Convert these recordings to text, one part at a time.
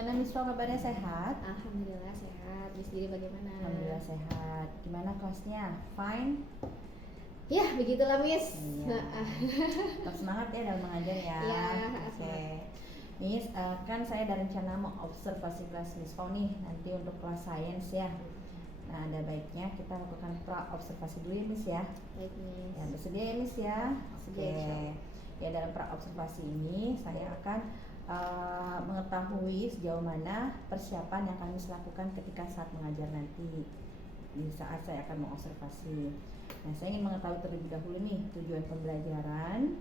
Gimana Miss Flo kabarnya sehat? Alhamdulillah sehat. Miss Diri bagaimana? Alhamdulillah sehat. Gimana kelasnya? Fine? Ya, begitulah Miss. Iya. Tetap semangat ya dalam mengajar ya. Iya, Oke. semangat. Miss, kan saya ada rencana mau observasi kelas Miss Flo nih nanti untuk kelas sains ya. Nah, ada baiknya kita lakukan pra-observasi dulu ya Miss ya. Baik Miss. Ya, bersedia ya Miss ya? Bersedia, insyaallah. Ya, dalam pra-observasi ini saya akan mengetahui sejauh mana persiapan yang kami lakukan ketika saat mengajar nanti di saat saya akan mengobservasi. Nah, saya ingin mengetahui terlebih dahulu nih tujuan pembelajaran,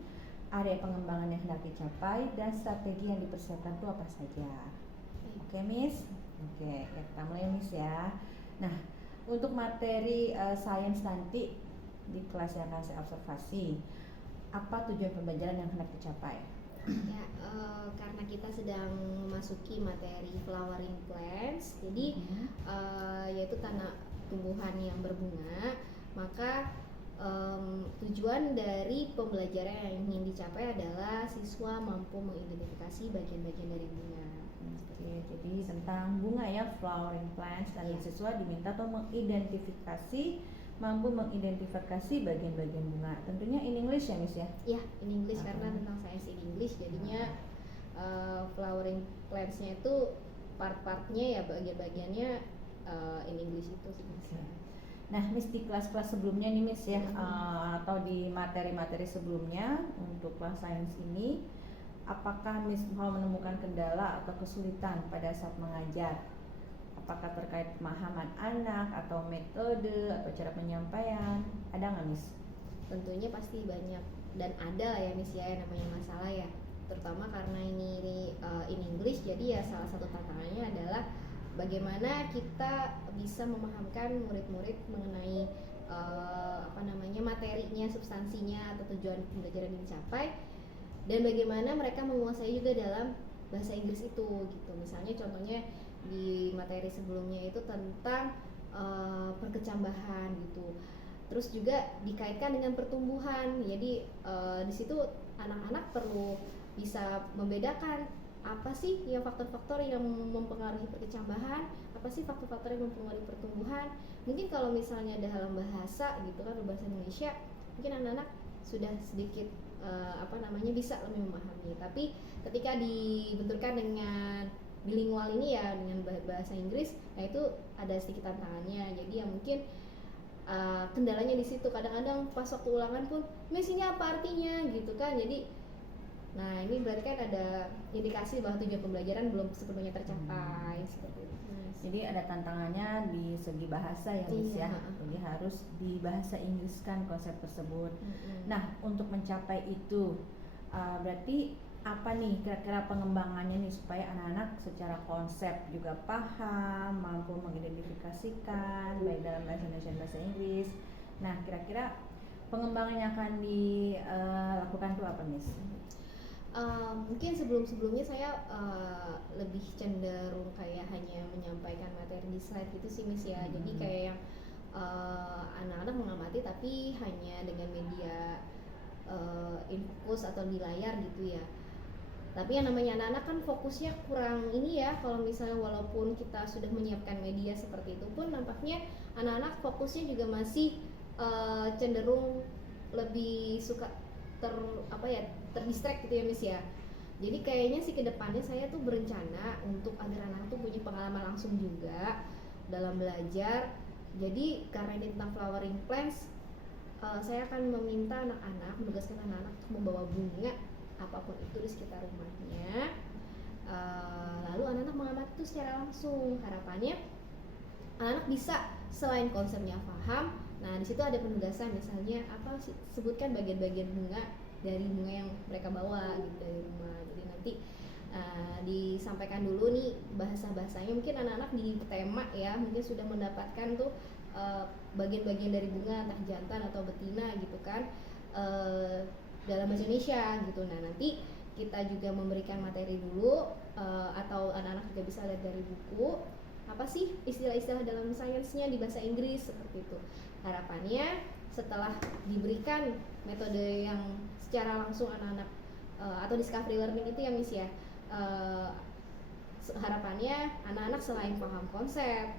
area pengembangan yang hendak dicapai, dan strategi yang dipersiapkan itu apa saja. Oke Miss? Oke, ya, kita mulai Miss ya. Nah, untuk materi sains nanti di kelas yang akan saya observasi, apa tujuan pembelajaran yang hendak dicapai? Ya, karena kita sedang memasuki materi flowering plants, jadi yaitu tanah tumbuhan yang berbunga, maka tujuan dari pembelajaran yang ingin dicapai adalah siswa mampu mengidentifikasi bagian-bagian dari bunga. Oke, jadi tentang bunga ya, flowering plants, dan Ya. siswa diminta untuk mampu mengidentifikasi bagian-bagian bunga. Tentunya in English ya Miss ya? Ya, in English karena tentang sains in English, jadinya flowering plants-nya itu part-partnya ya, bagian-bagiannya in English itu sih Miss. Nah, Miss di kelas-kelas sebelumnya nih Miss ya, atau di materi-materi sebelumnya untuk kelas sains ini, apakah Miss mau menemukan kendala atau kesulitan pada saat mengajar? Apakah terkait pemahaman anak atau metode atau cara penyampaian? Ada nggak Miss? Tentunya pasti banyak dan ada lah ya Miss ya yang namanya masalah ya, terutama karena ini in English, jadi ya salah satu tantangannya adalah bagaimana kita bisa memahamkan murid-murid mengenai materinya, substansinya atau tujuan pembelajaran yang dicapai, dan bagaimana mereka menguasai juga dalam bahasa Inggris itu gitu. Misalnya contohnya di materi sebelumnya itu tentang perkecambahan gitu. Terus juga dikaitkan dengan pertumbuhan. Jadi di situ anak-anak perlu bisa membedakan apa sih yang faktor-faktor yang mempengaruhi perkecambahan, apa sih faktor-faktor yang mempengaruhi pertumbuhan. Mungkin kalau misalnya dalam bahasa gitu kan, bahasa Indonesia, mungkin anak-anak sudah sedikit bisa lebih memahami. Tapi ketika dibenturkan dengan bilingual ini ya, dengan bahasa Inggris, nah itu ada sedikit tantangannya. Jadi ya mungkin kendalanya di situ. Kadang-kadang pas waktu ulangan pun, Miss ini apa artinya gitu kan. Jadi nah ini berarti kan ada indikasi bahwa tujuan pembelajaran belum sepenuhnya tercapai seperti itu. Jadi ada tantangannya di segi bahasa ya Miss ya. Jadi harus di bahasa Inggriskan konsep tersebut. Nah, untuk mencapai itu berarti apa nih kira-kira pengembangannya nih supaya anak-anak secara konsep juga paham, mampu mengidentifikasikan baik dalam bahasa Indonesia dan bahasa Inggris. Nah, kira-kira pengembangan yang akan dilakukan itu apa Miss? Mungkin sebelum-sebelumnya saya lebih cenderung kayak hanya menyampaikan materi di slide gitu sih Miss ya. Jadi kayak yang anak-anak mengamati tapi hanya dengan media infus atau di layar gitu ya. Tapi yang namanya anak-anak kan fokusnya kurang ini ya. Kalau misalnya walaupun kita sudah menyiapkan media seperti itu pun, nampaknya anak-anak fokusnya juga masih cenderung lebih suka terdistract gitu ya Miss ya. Jadi kayaknya sih kedepannya saya tuh berencana untuk agar anak tuh punya pengalaman langsung juga dalam belajar. Jadi karena ini tentang flowering plants, saya akan meminta menugaskan anak-anak untuk membawa bunga apapun itu di sekitar rumahnya. Lalu anak-anak mengamati itu secara langsung. Harapannya anak-anak bisa selain konsepnya paham. Nah di situ ada penugasan, misalnya sebutkan bagian-bagian bunga dari bunga yang mereka bawa gitu dari rumah. Jadi nanti disampaikan dulu nih bahasa-bahasanya. Mungkin anak-anak di tema ya mungkin sudah mendapatkan tuh bagian-bagian dari bunga, entah jantan atau betina gitu kan, dalam bahasa Indonesia gitu. Nah nanti kita juga memberikan materi dulu, atau anak-anak juga bisa lihat dari buku apa sih istilah-istilah dalam sainsnya di bahasa Inggris seperti itu. Harapannya setelah diberikan metode yang secara langsung anak-anak atau discovery learning itu ya Miss ya, harapannya anak-anak selain paham konsep,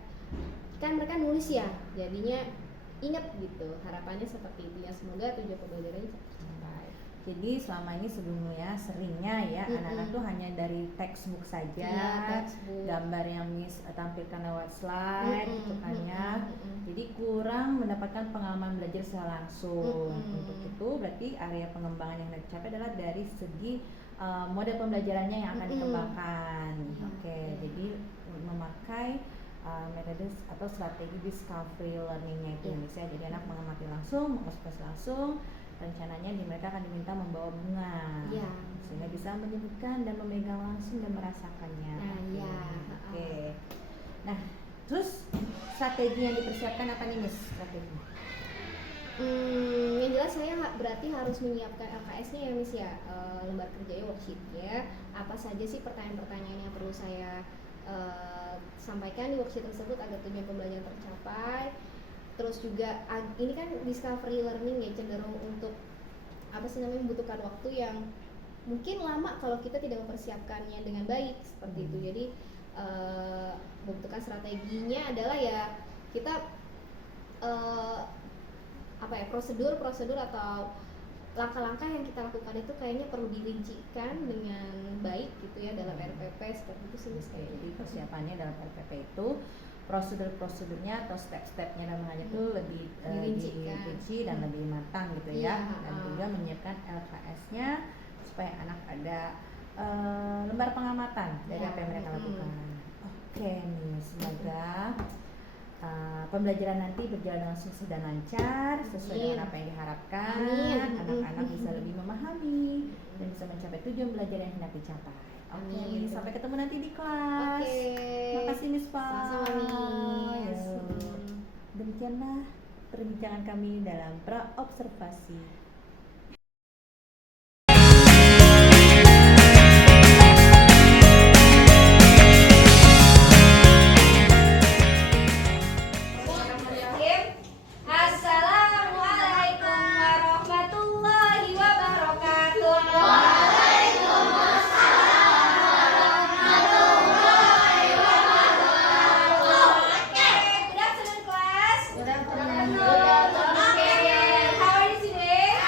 kan mereka nulis ya, jadinya inget gitu. Harapannya seperti itu ya, semoga tujuan pembelajarannya tercapai. Jadi selama ini sebelumnya seringnya ya anak-anak tuh hanya dari textbook saja, Textbook. gambar yang Miss tampilkan lewat slide gitu kan ya. Jadi kurang mendapatkan pengalaman belajar secara langsung. Untuk itu berarti area pengembangan yang dicapai adalah dari segi model pembelajarannya yang akan dikembangkan. Jadi memakai metode atau strategi discovery learningnya itu bisa jadi anak mengamati langsung, mengobservasi langsung. Rencananya mereka akan diminta membawa bunga sehingga bisa menyebutkan dan memegang langsung dan merasakannya. Nah, terus strategi yang dipersiapkan apa nih Miss? Strategi? Yang jelas saya berarti harus menyiapkan LKS-nya ya Miss ya, lembar kerjanya, worksheet-nya. Apa saja sih pertanyaan-pertanyaan yang perlu saya sampaikan di worksheet tersebut agar tujuan pembelajaran tercapai. Terus juga ini kan discovery learning ya, cenderung untuk membutuhkan waktu yang mungkin lama kalau kita tidak mempersiapkannya dengan baik seperti itu. Jadi membutuhkan strateginya adalah ya kita prosedur atau langkah-langkah yang kita lakukan itu kayaknya perlu dirincikan dengan baik gitu ya dalam RPP seperti itu sih. Jadi persiapannya dalam RPP itu prosedur-prosedurnya atau step-stepnya dalam mengajar itu lebih dirinci dan lebih matang gitu ya. Dan juga menyiapkan LKS-nya supaya anak ada lembar pengamatan dari apa yang mereka lakukan. Oke nih, semoga pembelajaran nanti berjalan dengan sukses dan lancar sesuai dengan apa yang diharapkan. Anak-anak bisa lebih memahami dan bisa mencapai tujuan belajar yang hendak dicapai. Oke, sampai ketemu nanti di kelas. Makasih Miss Pak. Sama-sama Miss. Demikianlah perbincangan kami dalam pra-observasi. How are you today?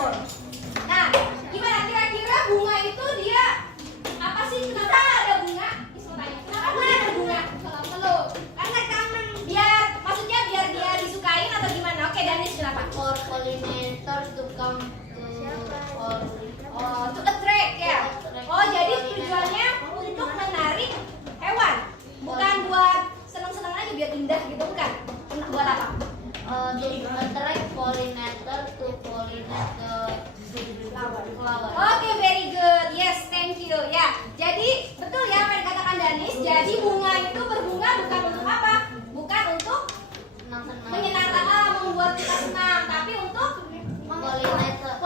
flower. Nah, gimana kira-kira bunga itu dia apa sih? Kenapa ada bunga? Kenapa ada bunga? Karena kangen. Maksudnya biar dia disukain atau gimana? Oke, Danis kenapa? For pollinators to come To attract ya. Oh, jadi tujuannya untuk menarik hewan, bukan buat seneng-seneng aja biar indah gitu, bukan? Buat apa? to attract pollinator to pollinate the flower. Oke, very good. Yes, thank you. Ya, jadi betul ya apa yang dikatakan Danis. Jadi bunga itu berbunga bukan untuk apa? Bukan untuk Senang-senang. menyenangkan, membuat kita senang, tapi untuk pollinator.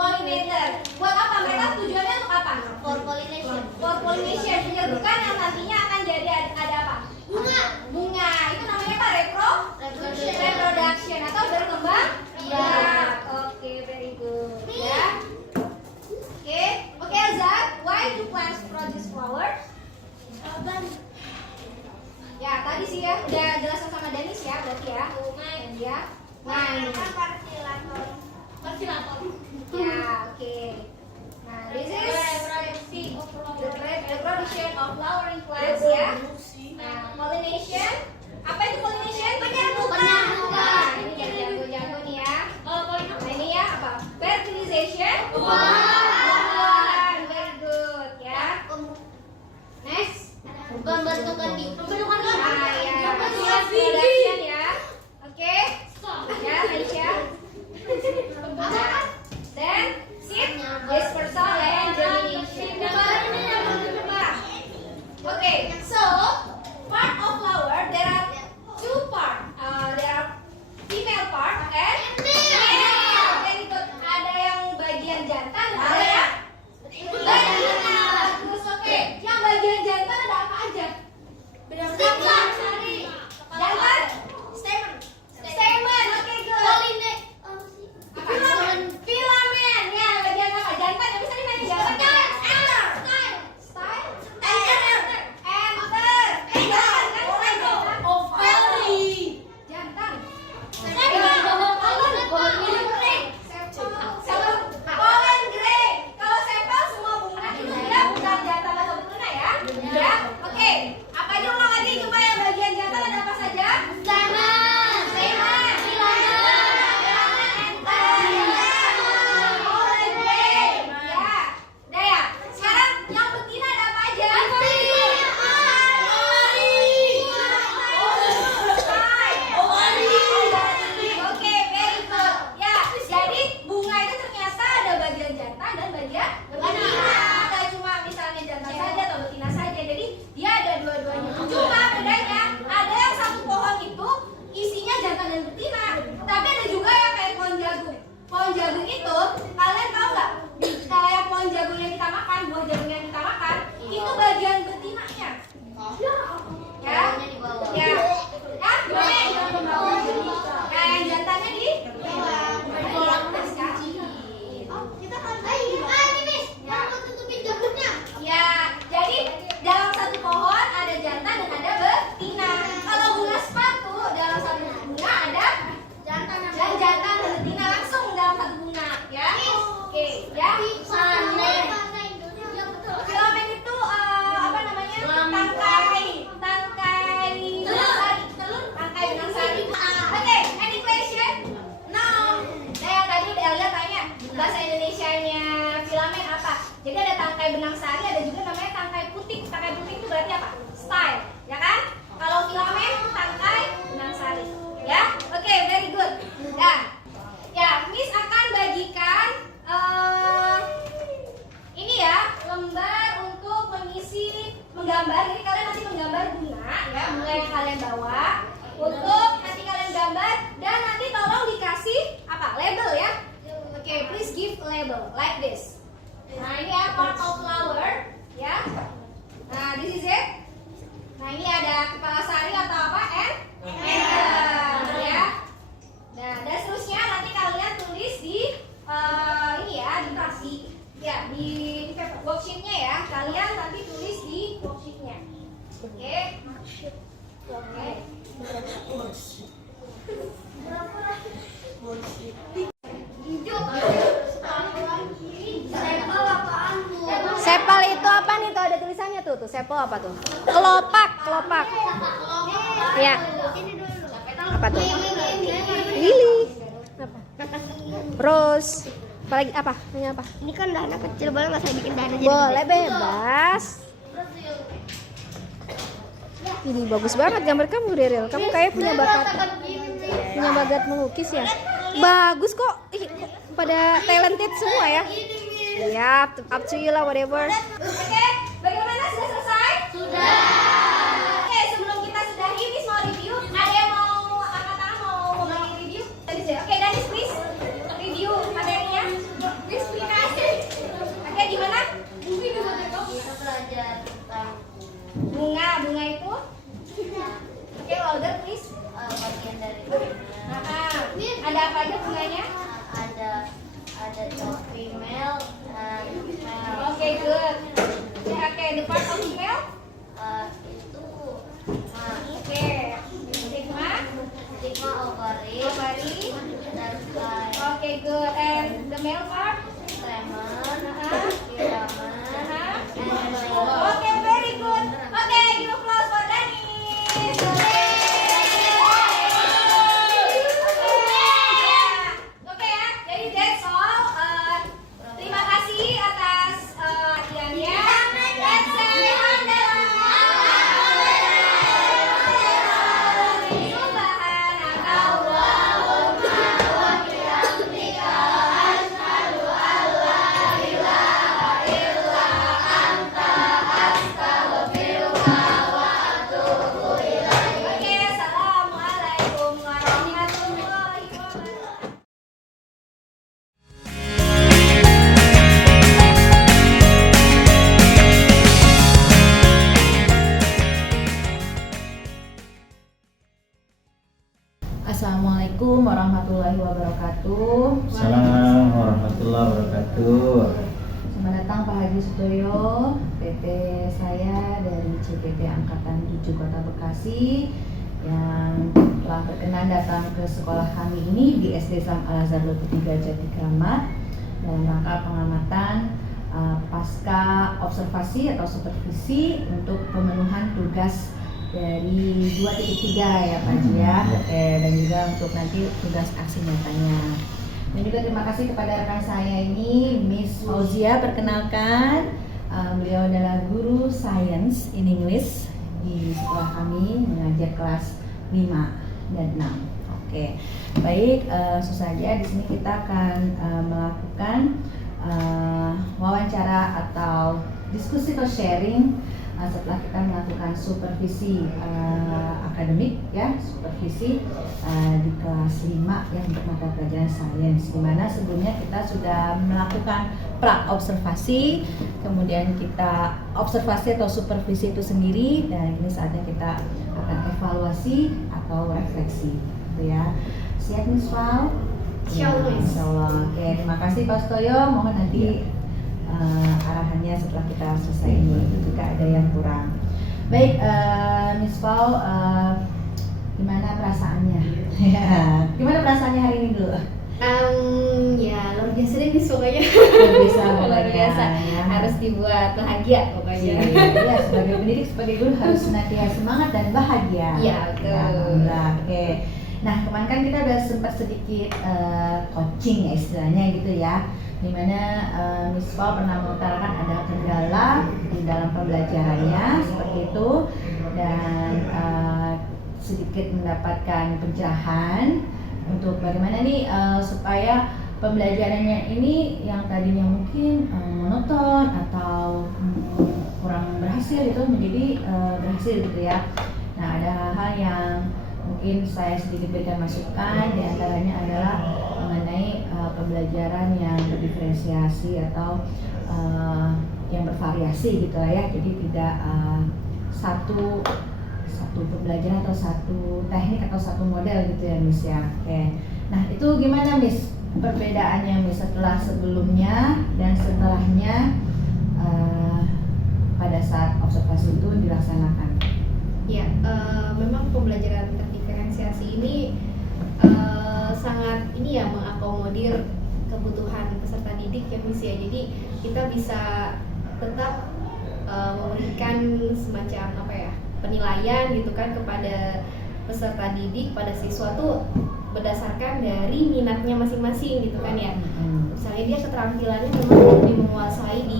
Buat apa? Mereka tujuannya untuk apa? For pollination. For pollination, penyerbukan yang nantinya akan jadi ada apa? Bunga. Bunga. Itu namanya apa? Reproduction. Reproduction atau berkembang. Iya. Oke, very good. Ya. Oke, Elza, why do plants produce flowers? Ya, tadi sih ya udah jelasin sama Danis ya, berarti ya. Ya. Nah, ini. Ya, oke. Nah, this is the reproduction of flowering plants ya. Nah, pollination. Apa itu pollination? Penyerbukan. Nah, ini jadi jago-jago nih ya. Nah, ini ya apa? Fertilization. Very good ya. Next. Pembentukan di Nah, ya. Production ya. Oke. Ya, Aisyah. Then seed dispersal and germination. Okay, so part of flower there are two part. There are female part and male. Very good. Ada yang bagian jantan, ada yang betina. Bagus, oke. Yang bagian jantan ada apa aja? Jantan. Stamen. Oke, good. Filamen. Ya, bagian apa? Jantan. Yang bisa dimana jantan? Style. Enter. Jantan. Pollen grain. Kalau sampel semua bunga itu dia bukan jantan atau betina ya. Ya. Oke. Apa aja ulang lagi coba yang bagian jantan ada apa saja? Stamen. Pollen grain. Ya. Udah ya. Sekarang yang betina ada apa aja? Oke, very good. Ya, jadi bunga itu ternyata ada bagian jantan dan bagian betina. Tidak cuma misalnya jantan saja atau betina saja. Jadi dia ada dua-duanya. Cuma bedanya ada yang satu pohon itu isinya jantan dan betina. Tapi ada juga yang kayak pohon jagung. Pohon jagung itu kalian tahu nggak? Kayak pohon jagung yang kita makan, buah jagung yang kita makan, itu bagian betinanya. Ya, di bawah. ya, nah yang jantannya di atas kaki. Ya, jadi dalam satu pohon ada jantan dan ada betina. Kalau bunga sepatu dalam satu bunga ada jantan dan betina langsung dalam satu bunga, ya. Oke, ya. Filamen itu apa namanya? Tangkai benang sari. Oke, any question? No. Nah, yang tadi udah Elia tanya bahasa Indonesianya filamen apa? Jadi ada tangkai benang sari, ada juga namanya tangkai putik. Tangkai putik itu berarti apa? Style, ya kan? Kalau filamen tangkai benang sari. Ya, oke, very good. Dan ya, Miss akan bagikan ini ya lembar untuk mengisi menggambar. Jadi kalian nanti menggambar bunga ya, bunga yang kalian bawa untuk nanti kalian gambar dan nanti tolong dikasih apa label ya. Oke, please give label like this. Nah ini ya part of flower ya. Nah this is it. Nah ini ada kepala sari atau apa ya. Nah dan seterusnya nanti kalian tulis di ini ya di taksi. Ya, di worksheetnya ya, kalian nanti tulis di worksheetnya. Oke. Hijau. Sepo apa tuh? Kelopak. Ya. Apa tuh? Lily. Apa? Rose. Apalagi apa? Tanya apa? Ini kan dana kecil, boleh nggak saya bikin dana jadi Boleh bebas. Ini bagus banget gambar kamu, Reril. Kamu kayak punya bakat melukis ya. Bagus kok. Ih, pada talented semua ya. Ya, up to you lah, whatever. Oke, bagaimana, sudah selesai? Sudah. Oke, sebelum kita sudahi, Miss mau review. Ada yang mau angkat tangan mau bagi review? Oke, Danis please review materinya. Please, terima kasih. Oke, gimana? kita belajar tentang Bunga itu? Oke, Lauder please. bagian dari bunga. Ada apa aja bunganya? Ada female and male. Oke, good. Oke, the part of female? Itu Oke, stigma, ovary dan Oke, good. And the male part? stamen, Uh-huh. filament, Oke, very good. Oke, give applause for Danis. Oke ya, jadi that's all. Terima kasih atas perhatiannya. Dan Oke, assalamualaikum warahmatullahi wabarakatuh. Assalamualaikum warahmatullahi wabarakatuh. Assalamualaikum warahmatullahi wabarakatuh. Selamat datang Pak Haji Sutoyo, PT saya dari CPT Angkatan 7 Kota Bekasi yang telah berkenan datang ke sekolah kami ini di SD Islam Al Azhar Lotu 3 Jatikramat dalam rangka pengamatan pasca observasi atau supervisi untuk pemenuhan tugas dari 2.3 ya Pak Haji ya. Oke, dan juga untuk nanti tugas aksi nyatanya. Dan juga terima kasih kepada rekan saya ini, Miss Fauzia, perkenalkan beliau adalah guru Science in English di sekolah kami, mengajar kelas 5 dan 6. Oke, baik, langsung saja di sini kita akan melakukan wawancara atau diskusi atau sharing setelah kita melakukan supervisi akademik ya, supervisi di kelas 5 ya untuk mata pelajaran sains, di mana sebelumnya kita sudah melakukan pra observasi, kemudian kita observasi atau supervisi itu sendiri, dan ini saatnya kita akan evaluasi atau refleksi gitu ya. Siap Miss Val? Insyaallah. Insyaallah. Oke, terima kasih Pak Stoyo, mohon nanti arahannya setelah kita selesai ini jika ada yang kurang. Baik, Miss Paul, gimana perasaannya? Gimana perasaannya hari ini dulu? Ya luar biasa deh Miss pokoknya. Luar biasa, Ya. Harus dibuat bahagia pokoknya. Iya, sebagai pendidik, sebagai guru harus senantiasa semangat dan bahagia. Iya, betul. Alhamdulillah. Oke. Nah, kemarin kan kita udah sempat sedikit coaching ya istilahnya gitu ya, dimana Miss Paul pernah mengutarakan ada kendala di dalam pembelajarannya seperti itu, dan sedikit mendapatkan pencerahan untuk bagaimana nih supaya pembelajarannya ini yang tadinya mungkin monoton atau kurang berhasil itu menjadi berhasil gitu ya. Nah, ada hal-hal yang mungkin saya sedikit berikan masukan, diantaranya adalah mengenai pembelajaran yang berdiferensiasi atau yang bervariasi gitu lah ya. Jadi tidak satu pembelajaran atau satu teknik atau satu model gitu ya Miss ya. Oke. Nah, itu gimana Miss perbedaannya Miss setelah sebelumnya dan setelahnya pada saat observasi itu dilaksanakan? Ya, memang pembelajaran terdiferensiasi ini sangat ini ya mengakomodir kebutuhan peserta didik ya Miss ya. Jadi kita bisa tetap memberikan semacam apa ya, penilaian gitu kan kepada peserta didik, pada siswa tuh berdasarkan dari minatnya masing-masing gitu kan ya. Misalnya dia keterampilannya memang lebih menguasai di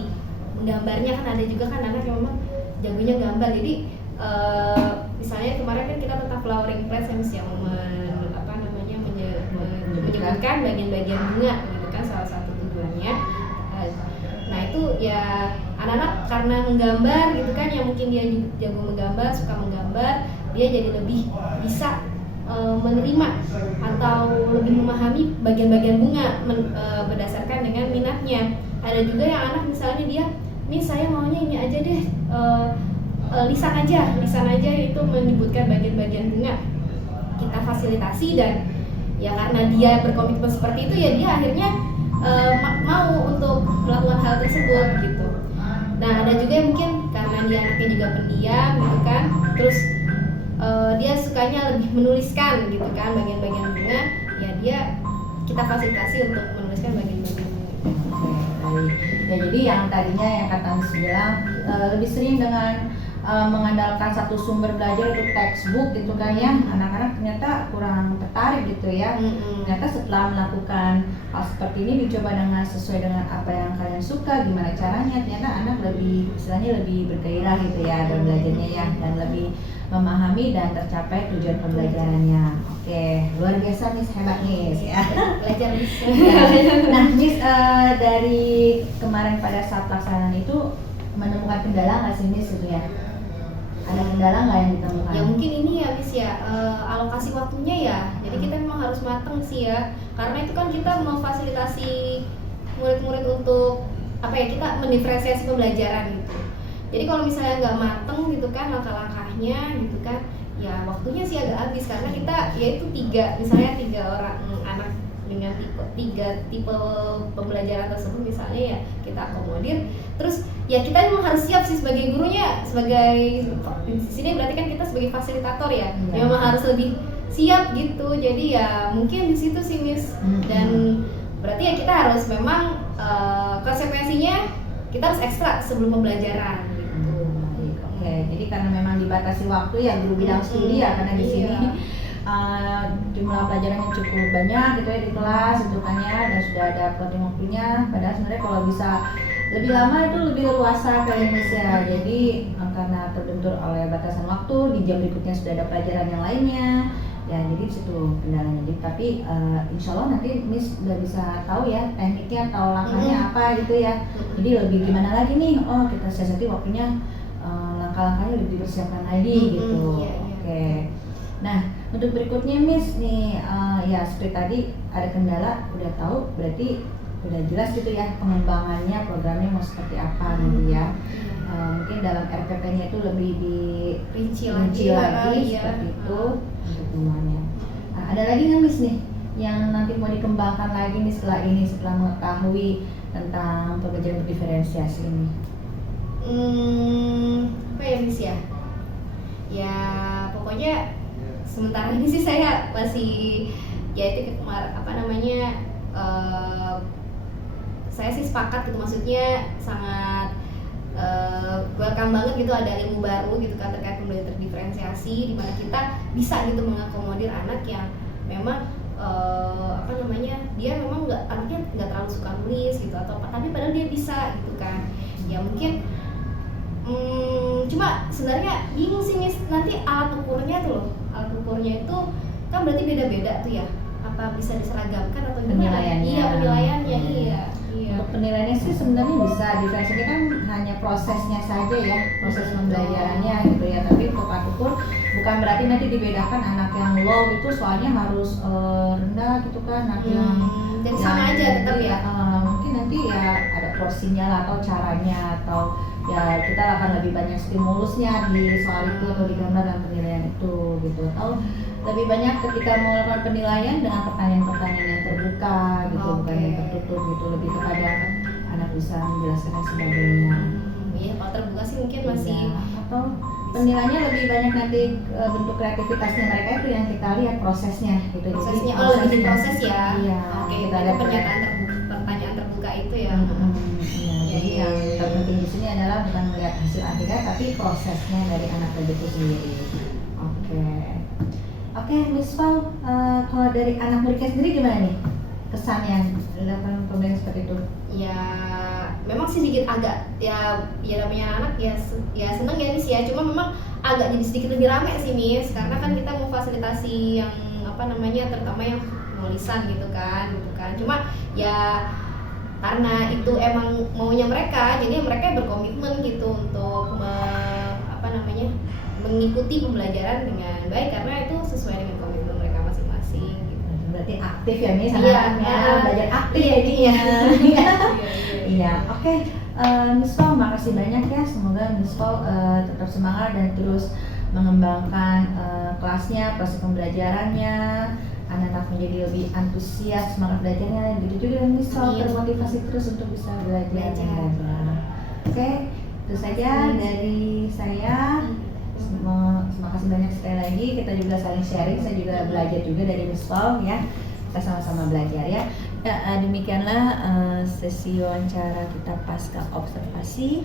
menggambarnya, kan ada juga kan anak yang memang jagonya gambar. Jadi misalnya kemarin kan kita tentang flowering plants yang menyebutkan bagian-bagian bunga gitu kan, salah satu tujuannya. Nah itu ya anak-anak karena menggambar gitu kan, yang mungkin dia jago menggambar, suka menggambar, dia jadi lebih bisa menerima atau lebih memahami bagian-bagian bunga berdasarkan dengan minatnya. Ada juga yang anak misalnya dia, Miss saya maunya ini aja deh, lisan aja itu menyebutkan bagian-bagian bunga. Kita fasilitasi dan ya karena dia berkomitmen seperti itu ya dia akhirnya mau untuk melakukan hal tersebut gitu. Nah ada juga yang mungkin karena dia anaknya juga pendiam gitu kan, terus dia sukanya lebih menuliskan gitu kan bagian-bagian bunga, ya dia kita fasilitasi untuk menuliskan bagian-bagian bunga. Baik. Ya jadi yang tadinya yang kata Miss bilang lebih sering dengan mengandalkan satu sumber belajar itu textbook gitu kan ya, anak-anak ternyata kurang tertarik gitu ya. Ternyata setelah melakukan hal seperti ini, dicoba dengan sesuai dengan apa yang kalian suka, gimana caranya, ternyata anak lebih istilahnya lebih bergairah gitu ya dalam belajarnya ya, dan lebih memahami dan tercapai tujuan pembelajarannya. Oke, luar biasa Miss, hebat Miss ya. Belajar Miss. Nah Miss, dari kemarin pada saat pelaksanaan itu menemukan kendala nggak sih Miss itu ya? Ada kendala nggak yang ditemukan? Ya mungkin ini ya Miss ya, alokasi waktunya ya. Jadi kita memang harus matang sih ya, karena itu kan kita memfasilitasi murid-murid untuk apa ya, kita mendiferensiasi pembelajaran gitu. Jadi kalau misalnya nggak mateng gitu kan langkah-langkahnya gitu kan, ya waktunya sih agak habis, karena kita yaitu misalnya tiga orang anak dengan tiga tipe pembelajaran tersebut misalnya ya kita akomodir. Terus ya kita memang harus siap sih sebagai gurunya, sebagai di sini berarti kan kita sebagai fasilitator ya, memang harus lebih siap gitu. Jadi ya mungkin di situ sih Miss, dan berarti ya kita harus memang konsekuensinya kita harus ekstra sebelum pembelajaran gitu. Oke, jadi karena memang dibatasi waktu ya guru bidang studi ya, karena di sini jumlah pelajarannya cukup banyak gitu ya di kelas itu kan ya, dan sudah ada plotting waktunya. Padahal sebenarnya kalau bisa lebih lama itu lebih luasa kayak Miss ya. Jadi karena terbentur oleh batasan waktu, di jam berikutnya sudah ada pelajaran yang lainnya ya, jadi situ kendalanya. Jadi tapi insya Allah nanti Miss udah bisa tahu ya tekniknya atau langkahnya apa gitu ya. Jadi lebih gimana lagi nih, oh kita siasati waktunya, langkah-langkahnya lebih dipersiapkan lagi gitu. Oke. Nah untuk berikutnya Miss nih, ya seperti tadi ada kendala udah tahu, berarti udah jelas gitu ya pengembangannya, programnya mau seperti apa nanti ya. Mungkin dalam RPP-nya itu lebih dirinci lagi seperti itu untuk semuanya. Nah, ada lagi nggak Miss nih yang nanti mau dikembangkan lagi nih setelah mengetahui tentang pembelajaran berdiferensiasi ini? Apa ya Miss ya? Ya pokoknya sementara ini sih saya masih ya itu saya sih sepakat gitu, maksudnya sangat welcome banget gitu ada ilmu baru gitu kan terkait pembelajaran diferensiasi, di mana kita bisa gitu mengakomodir anak yang memang dia memang anaknya nggak terlalu suka nulis gitu atau apa, tapi padahal dia bisa gitu kan ya. Mungkin cuma sebenarnya bingung sih Miss, nanti alat ukurnya itu kan berarti beda-beda tuh ya, apa bisa diseragamkan atau gimana? Penilaiannya. Penilaiannya iya. Untuk penilaiannya sih sebenarnya bisa, diferensiasi kan hanya prosesnya saja ya, proses pembelajarannya gitu ya. Tapi untuk alat ukur bukan berarti nanti dibedakan anak yang low itu soalnya harus rendah gitu kan, anak yang jadi sama aja tetap ya. Mungkin nanti ya ada porsinya lah atau caranya, atau ya kita akan lebih banyak stimulusnya di soal itu atau di gambar dan penilaian itu gitu, atau lebih banyak ketika melakukan penilaian dengan pertanyaan-pertanyaan yang terbuka gitu, bukan yang tertutup gitu, lebih kepada anak bisa menjelaskan dan sebagainya. Iya, kalau terbuka sih mungkin masih atau penilaiannya lebih banyak nanti bentuk kreativitasnya mereka itu yang kita lihat prosesnya gitu. Prosesnya, jadi lebih di proses ya. Iya. Oke, Kita itu ada pertanyaan terbuka itu ya. Iya, jadi yang terpenting di sini adalah bukan melihat hasil hasil akhirnya, tapi prosesnya dari anak belajar itu sendiri. Oke, Miss Val, kalau dari anak muridnya sendiri gimana nih kesan yang dilakukan pembelajaran seperti itu? Ya memang sih sedikit agak ya namanya anak ya seneng ya Miss ya, cuma memang agak jadi sedikit lebih rame sih Miss, karena kan kita mau fasilitasi yang terutama yang penulisan gitu kan. Cuma ya karena itu emang maunya mereka, jadi mereka berkomitmen gitu untuk mengikuti pembelajaran dengan baik karena itu sesuai dengan komitmen mereka masing-masing gitu. Berarti aktif ya nih Iya, anak-anaknya, belajar aktif jadinya. Iya, oke. Miss Val, makasih banyak ya. Semoga Miss Val tetap semangat dan terus mengembangkan kelasnya, proses pembelajarannya, anak-anak menjadi lebih antusias semangat belajarnya. Gitu juga Miss Val termotivasi terus untuk bisa belajar. Oke, itu saja dari saya. Terima kasih banyak sekali lagi. Kita juga saling sharing. Saya juga belajar juga dari Miss Val ya. Kita sama-sama belajar ya. Demikianlah sesi wawancara kita pasca observasi.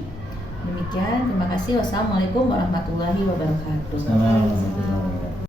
Demikian, terima kasih. Wassalamualaikum warahmatullahi wabarakatuh. Assalamualaikum warahmatullahi wabarakatuh.